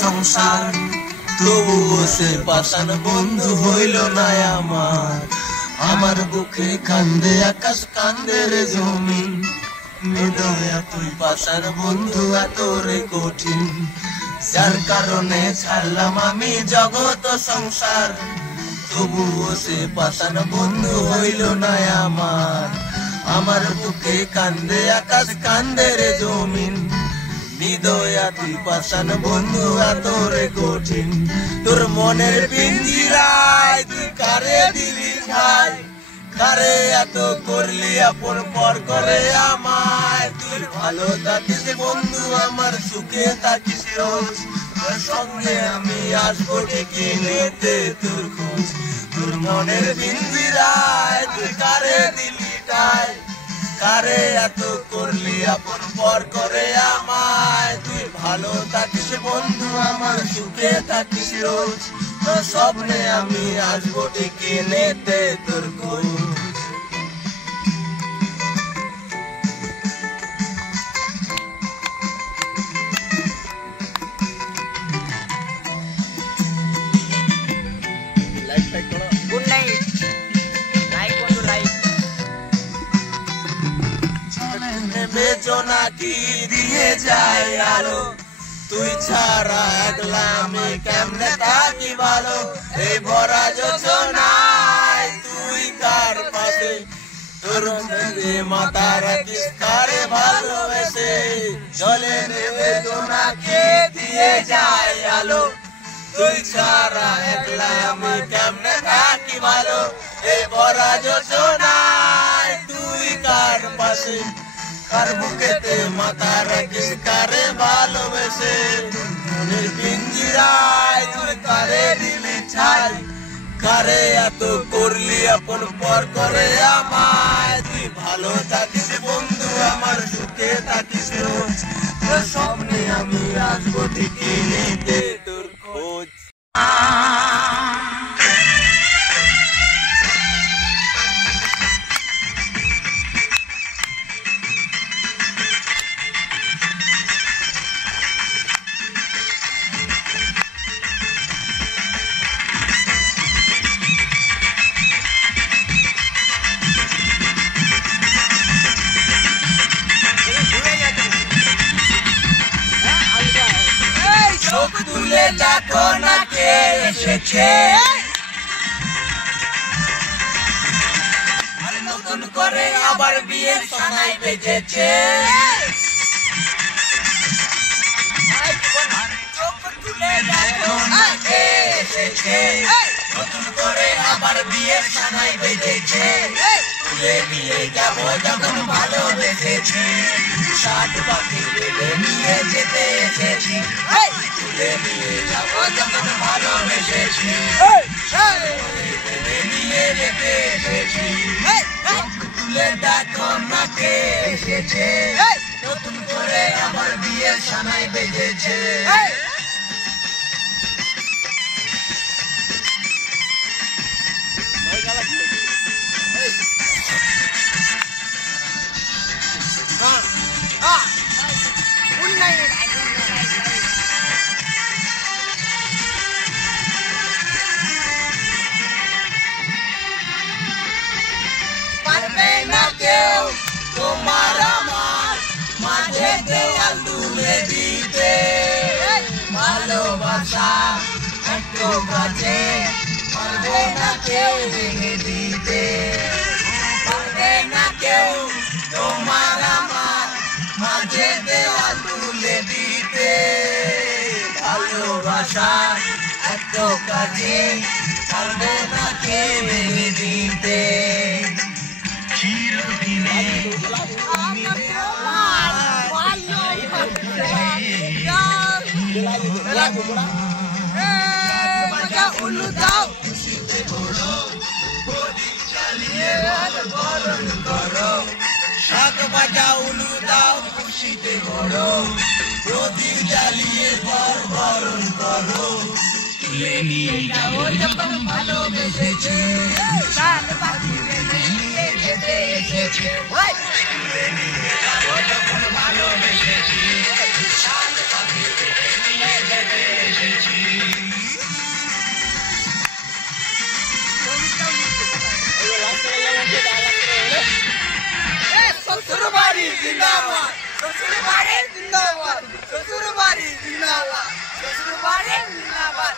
সংসার, তবুও সে পাষাণ বন্ধু হইল না আমার। আমার বুকে কান্দে আকাশ, কান্দে রে জমিন, নিদয়া তুই পাষাণ বন্ধু এত রে কঠিন। যার কারণে ছাড়লাম আমি জগৎ সংসার, তবুও সে পাষাণ বন্ধু হইল না আমার। আমার বুকে কান্দে আকাশ, কান্দে রে জমিন, নিদয়া তুই পাষাণ বন্ধু এত রে কঠিন। তোর মনের পিঞ্জিরায় তুই কারে দিলি ঠাই, কারে এত করলি আপন পর করে আমায়। তুই ভালো থাকিস বন্ধু আমার, সুখে থাকিস রোজ, তোর সঙ্গে আমি আসবো ঠিকই নিতে তোর খোঁজ। তোর মনের পিঞ্জিরায় তুই কারে দিলি ঠাই, কারে এত করলি আপন পর করে আমায়। তুই ভালো থাকিস বন্ধু আমার, সুখে থাকিস রোজ, তোর স্বপ্নে আমি আসবো ঠিকই নিতে তোর খোঁজ। গুড নাইট, লাইক বন্ধু লাইক। বেচনাকি দিয়ে যায় আলো, তুই ছাড়া একলা আমি কেমনে থাকি ভালো। এই ভরা যোজনায় তুই কার পাশে, তোর মাথা রাখিস কারে ভালোবেসে। জলে নেবে জোনাকে দিয়ে যায় আলো, তুই ছাড়া একলা আমি কেমনে থাকি ভালো। এই ভরা যোজনায় তুই কার পাশে, কার বুকেতে মাথা রাখিস কারে ভালোবেসে। মনের পিঞ্জিরায় তুই কারে দিলি ঠাই, কারে এত করলি আপন পর করে আমায়। তুই ভালো থাকিস বন্ধু আমার, সুখে থাকিস রোজ, তোর স্বপ্নে আমি আসবো ঠিকই নিতে তোর খোঁজ। চোখ তুলে দেখো না কে এসেছে, নতুন করে আবার বিয়ের সানাই বেজেছে। চোখ তুলে দেখো না কে এসেছে, নতুন করে আবার বিয়ের সানাই বেজেছে। তুলে নিয়ে যাবো যখন ভালোবেসেছি, সাত পাখি তুলে নিয়ে যেতে এসেছি। তুলে নিয়ে যাবো যখন ভালোবেসেছি, তুলে নিয়ে যেতে এসেছি। তুলে দেখো না কে এসেছে, নতুন করে আবার বিয়ের সানাই বেজেছে। Good night. পারবে না কেউ তোমার আমার মাঝে দেওয়াল তুলে দিতে, ভালোবাসা একটু কাছে পারবে না কেউ ভেঙে দিতে। পারবে না কেউ তোমার আমার মাঝে দেওয়াল তুলে দিতে, ভালোবাসা একটু কাছে পারবে না কেউ ভেঙে দিতে। উলু দাও খুশিতে ঘোরো, প্রদীপ জ্বালিয়ে বরণ করো। শাক বাজা উলু দাও খুশিতে ঘোরো, প্রদীপ জ্বালিয়ে বরণ করো। তুলে নিয়ে যাবো যখন ভালোবেসেছি, সাত পাখি বেঁধে নিয়ে যেতে এসেছি। তুলে নিয়ে যাবো যখন ভালোবেসেছি, সাত পাখি বেঁধে নিয়ে যেতে এসেছি। শ্বশুরবাড়ি জিন্দাবাদ শ্বশুরবাড়ি জিন্দাবাদ শ্বশুরবাড়ি জিন্দাবাদ শ্বশুরবাড়ি জিন্দাবাদ